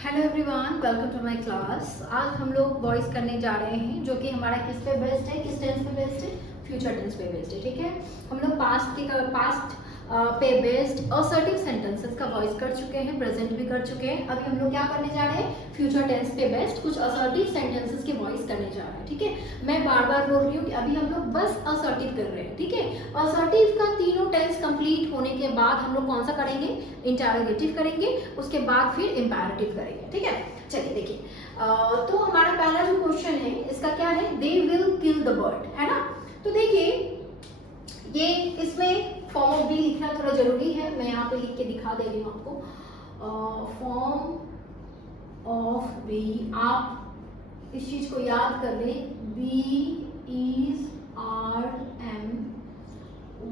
Hello everyone, welcome to my class. आज हम लोग वॉइस करने जा रहे हैं जो कि हमारा किस पे बेस्ड है, किस टेंस पे बेस्ड है, फ्यूचर टेंस पे बेस्ड है। ठीक है, हम लोग पास्ट पे बेस्ड असर्टिव सेंटेंसेस का वॉइस कर चुके हैं, प्रेजेंट भी कर चुके हैं। अभी हम लोग क्या करने जा रहे हैं, फ्यूचर टेंस पे बेस्ड कुछ असर्टिव सेंटेंसेस के वॉइस करने जा रहे हैं। ठीक है, मैं बार बार बोल रही हूँ कि अभी हम लोग बस असर्टिव कर रहे हैं। ठीक है, असर्टिव का तीनों टेंस कंप्लीट होने के बाद हम लोग कौन सा करेंगे, इंटरोगेटिव करेंगे, उसके बाद फिर इंपैरेटिव करेंगे। ठीक है, चलिए देखिए, तो हमारा पहला जो क्वेश्चन है इसका क्या है, दे विल किल द बर्ड, है ना। तो देखिए, ये इसमें फॉर्म ऑफ बी लिखना थोड़ा जरूरी है। मैं यहाँ पे लिख के दिखा दे रही हूँ आपको। फॉर्म ऑफ बी, आप इस चीज को याद कर लें, be is are am,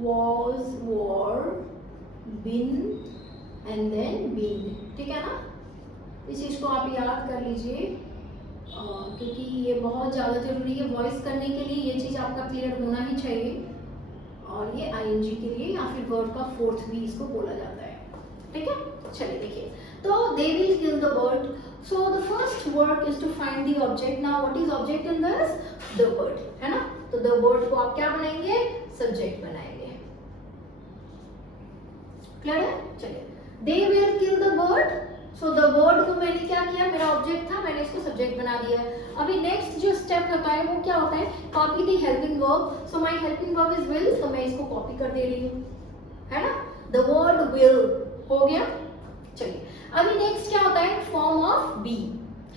was were, being and then been. ठीक है ना, इस चीज को आप याद कर लीजिए क्योंकि ये बहुत ज़्यादा जरूरी है वॉइस करने के लिए। ये चीज़ आपका क्लियर होना ही चाहिए। और ये आईएनजी के लिए या फिर वर्ड का फोर्थ भी इसको बोला जाता है। ठीक है, चलिए देखिए, तो they will kill the bird. So the first work is to find the object. Now what is object in this, the bird, है ना। तो द बर्ड को आप क्या बनाएंगे, सब्जेक्ट बनाएंगे। क्लियर है, चलिए, दे will kill the bird. So the bird को मैंने क्या किया, मेरा ऑब्जेक्ट था, मैंने इसको सब्जेक्ट बना दिया है। अभी नेक्स्ट जो स्टेप होता है वो क्या होता है, copy the helping verb. So my helping verb is will, तो मैं इसको कॉपी कर दे रही हूँ, है ना। द वर्ड विल हो गया। चलिए, अभी नेक्स्ट क्या होता है, फॉर्म ऑफ बी,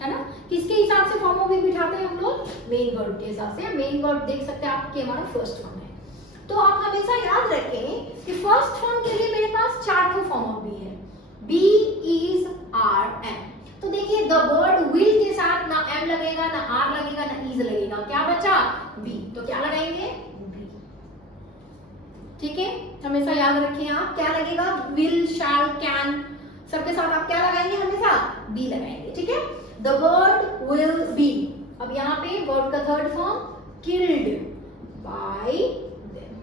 है ना। किसके हिसाब से फॉर्म ऑफ बी बिठाते हैं हम लोग, मेन वर्ब के हिसाब से। मेन वर्ब देख सकते हैं आपके, हमारा फर्स्ट फॉर्म है। तो आप हमेशा याद रखें कि फर्स्ट फॉर्म के लिए मेरे पास 4 फॉर्म ऑफ बी है, बी इज आर एम। तो देखिए, द वर्ड विल के साथ ना एम लगेगा, ना आर लगेगा, ना इज लगेगा, क्या बचा, बी। तो क्या लगाएंगे, बी। ठीक है, हमेशा याद रखिए आप, क्या लगेगा, विल, शैल, कैन, सबके साथ आप क्या लगाएंगे, हमेशा बी लगाएंगे। ठीक है, द वर्ड विल बी। अब यहाँ पे वर्ड का third form, killed by them.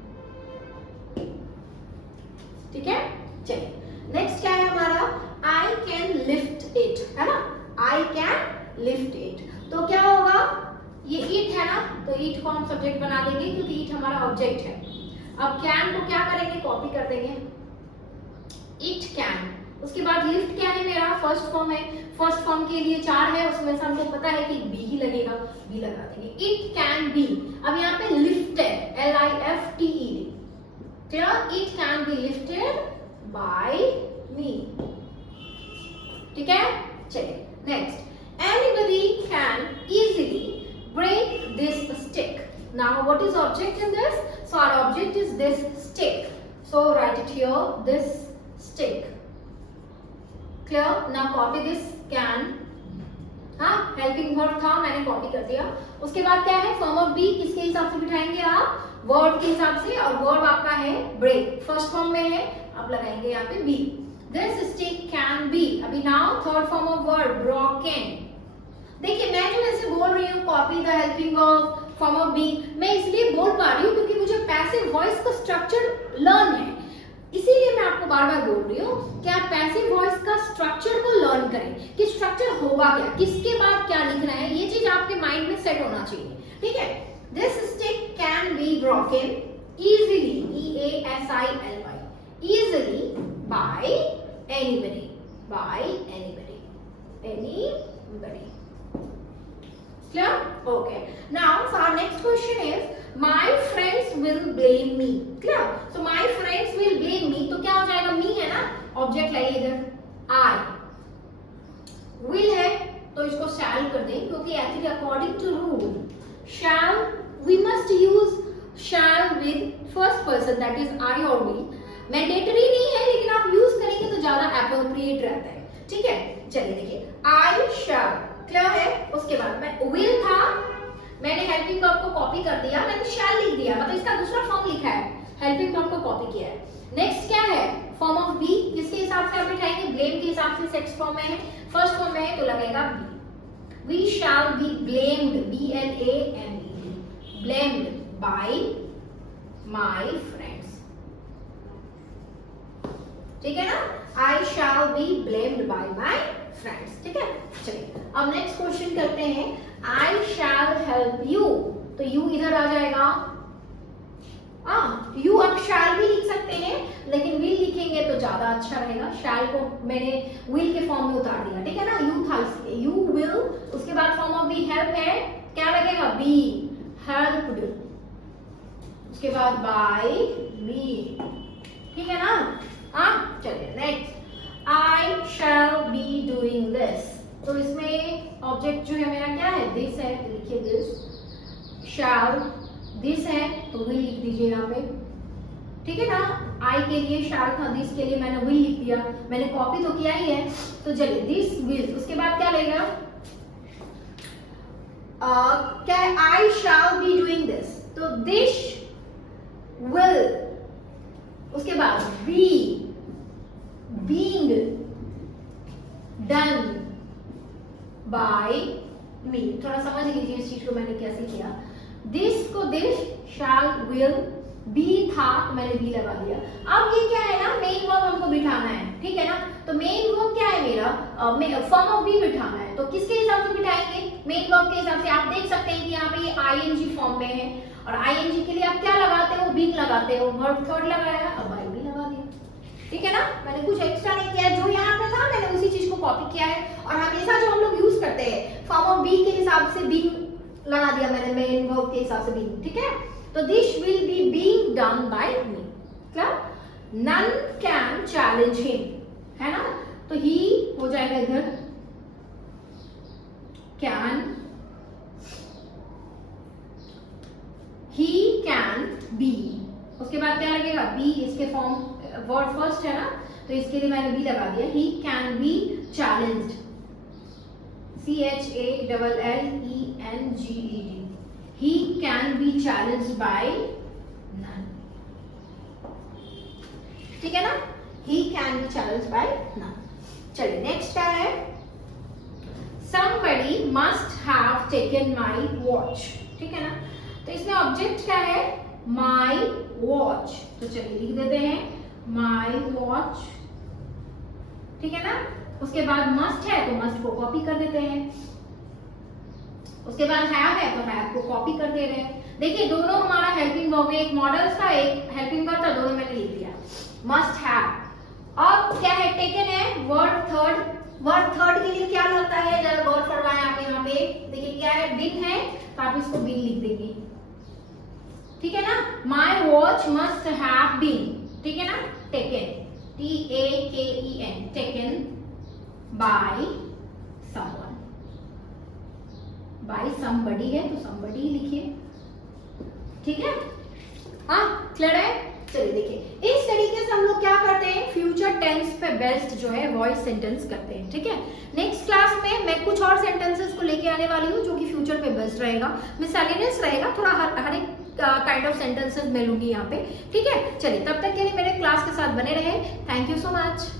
ठीक है, चलिए, नेक्स्ट क्या है हमारा, I can lift it, है ना। I can lift it, तो क्या होगा, ये it है ना, तो it को हम सब्जेक्ट बना देंगे क्योंकि it हमारा ऑब्जेक्ट है। अब can को क्या करेंगे, कॉपी कर देंगे, it can। उसके बाद lift क्या है, मेरा फर्स्ट फॉर्म है। फर्स्ट फॉर्म के लिए 4 है, उसमें से हमको पता है कि b ही लगेगा, b लगा देंगे, it can be। अब यहाँ पे lifted, L-I-F-T-E-D, clear, it can be lifted by me। ठीक है, चलिए next, anybody can easily break this stick. Now what is object in this? So our object is this stick, so write it here, this stick. Clear? Now copy this can, हाँ, helping verb था, मैंने copy कर दिया। उसके बाद क्या है, form of B किसके हिसाब से बिठाएंगे आप, वर्ड के हिसाब से, और वर्ड आपका है ब्रेक, फर्स्ट फॉर्म में है, आप लगाएंगे यहाँ पे be. This stick can be, अभी now third form of word, broken। देखिए, मैं जो ऐसे बोल रही हूँ, copy the helping verb, form of be, मैं इसलिए बोल पा रही हूँ क्योंकि मुझे पैसिव वॉइस का स्ट्रक्चर लर्न है। इसीलिए मैं आपको बार बार बोल रही हूँ कि आप पैसिव वॉइस का स्ट्रक्चर को लर्न करें, कि स्ट्रक्चर होगा क्या, किसके बाद क्या लिखना है, ये चीज आपके माइंड में सेट होना चाहिए। ठीक है, this stick can be broken easily, E-A-S-I-L-Y, easily by anybody, by anybody, anybody. Clear? Okay. Now, so our next question is, my friends will blame me. Clear? So my friends will blame me. तो क्या हो जाएगा, me है ना, object लाइए इधर, I, will है तो इसको shall कर दें क्योंकि actually according to rule, shall, we must use shall with first person, that is I or we. Mandatory नहीं है लेकिन आप यूज करेंगे तो ज्यादा एप्रोप्रिएट रहता है। ठीक है, चलिए देखिए, I shall, क्लियर है। उसके बाद मैं will था, मैंने हेल्पिंग वर्ब को कॉपी कर दिया, मैंने shall लिख दिया, मतलब इसका दूसरा फॉर्म लिखा है, हेल्पिंग वर्ब को कॉपी किया है। नेक्स्ट क्या है, फॉर्म ऑफ बी, किसके हिसाब से आप बिठाएंगे, ब्लेम के हिसाब से, सेक्स फॉर्म में है, फर्स्ट फॉर्म में है तो लगेगा B. We shall be blamed, B-L-A-M-E-D, blamed by my friends। ठीक है ना, I shall be blamed by my friends, ठीक है। चलिए अब नेक्स्ट क्वेश्चन करते हैं, आई शैल हेल्प यू, तो यू इधर आ जाएगा। यू आप शैल भी लिख सकते हैं, लेकिन विल लिखेंगे तो ज्यादा अच्छा रहेगा। शैल को मैंने विल के फॉर्म में उतार दिया, ठीक है ना, यू था इसलिए यू विल। उसके बाद फॉर्म ऑफ बी हेल्प है, क्या लगेगा, बी हेल्प्ड, उसके बाद बाय मी, ठीक है ना। चलिए next, I shall be doing this, तो इसमें ऑब्जेक्ट जो है मेरा क्या है, दिस है, लिखिए दिस। शैल दिस है तो विल लिख दीजिए यहाँ पे, ठीक है ना। आई के लिए शैल था, दिस के लिए मैंने विल लिख दिया, मैंने कॉपी तो किया ही है। तो चलिए दिस विल, उसके बाद क्या लेगा, क्या है, आई शैल बी डूइंग दिस, तो दिस विल, उसके बाद बी बीइंग डन बाय मी। थोड़ा समझ लीजिए इस चीज को मैंने कैसे किया। दिस को दिस, शैल विल, बी था तो मैंने बी लगा दिया। अब ये क्या है ना, मेन वर्ब हमको बिठाना है, ठीक है ना। तो मेन वर्ब क्या है मेरा, फॉर्म ऑफ बी बिठाना है, तो किसके हिसाब से बिठाएंगे, मेन वर्ब के हिसाब से। आप देख सकते हैं कि यहाँ पे ये आईएनजी फॉर्म में है, और आईएनजी के लिए आप क्या लगाते हो, बीइंग लगाते हो। वर्ब थर्ड लगाया, अब बाय बी लगा दिया, ठीक है ना। मैंने कुछ एक्स्ट्रा नहीं किया, जो यहाँ पे था मैंने उसी चीज को कॉपी किया है। और हमेशा जो हम लोग यूज करते हैं, फॉर्म ऑफ बी के हिसाब से बीइंग लगा दिया मैंने, मेन वर्ब के हिसाब से बीइंग, ठीक है। तो this will be being done by me, क्या, नन कैन चैलेंज हिम, है ना। तो ही हो जाएगा इधर, कैन, ही कैन बी, उसके बाद क्या लगेगा, बी, इसके फॉर्म वर्ड फर्स्ट है ना, तो इसके लिए मैंने बी लगा दिया। He can be challenged, CHALLENGED, he can be challenged by none, ठीक है ना, he can be challenged by none। चलिए नेक्स्ट क्या है, somebody must have taken my watch, ठीक है ना। तो इसमें ऑब्जेक्ट क्या है, my watch, तो चलिए लिख देते हैं my watch, ठीक है ना। उसके बाद मस्ट है तो मस्ट को कॉपी कर देते हैं, उसके बाद हैव है तो हैव को कॉपी कर दे रहे हैं। देखिए दोनों हमारा हेल्पिंग वर्ब है, एक मॉडल्स था एक हेल्पिंग वर्ब था, दोनों मैंने लिख दिया, मस्ट हैव। अब क्या है, टेकन है, वर्ड थर्ड, वर्ड थर्ड के लिए क्या लगता है, जरा गौर फरमाएं आप यहाँ पे, देखिए क्या है, बिन है तो आप इसको बिन लिख देंगे, ठीक है ना। My watch must have been, ठीक है ना, taken, TAKEN, taken by someone, by somebody है तो somebody लिखिए, ठीक है। क्लियर है। चलिए देखिए इस तरीके से हम लोग क्या करते हैं, फ्यूचर टेंस पे बेस्ड जो है वॉइस सेंटेंस करते हैं, ठीक है। नेक्स्ट क्लास में मैं कुछ और सेंटेंसेस को लेके आने वाली हूँ जो कि फ्यूचर पे बेस्ड रहेगा, मिसलेनियस रहेगा, थोड़ा हर एक काइंड ऑफ सेंटेंसेस मैं लूंगी यहाँ पे, ठीक है। चलिए तब तक के लिए मेरे क्लास के साथ बने रहे, थैंक यू सो मच।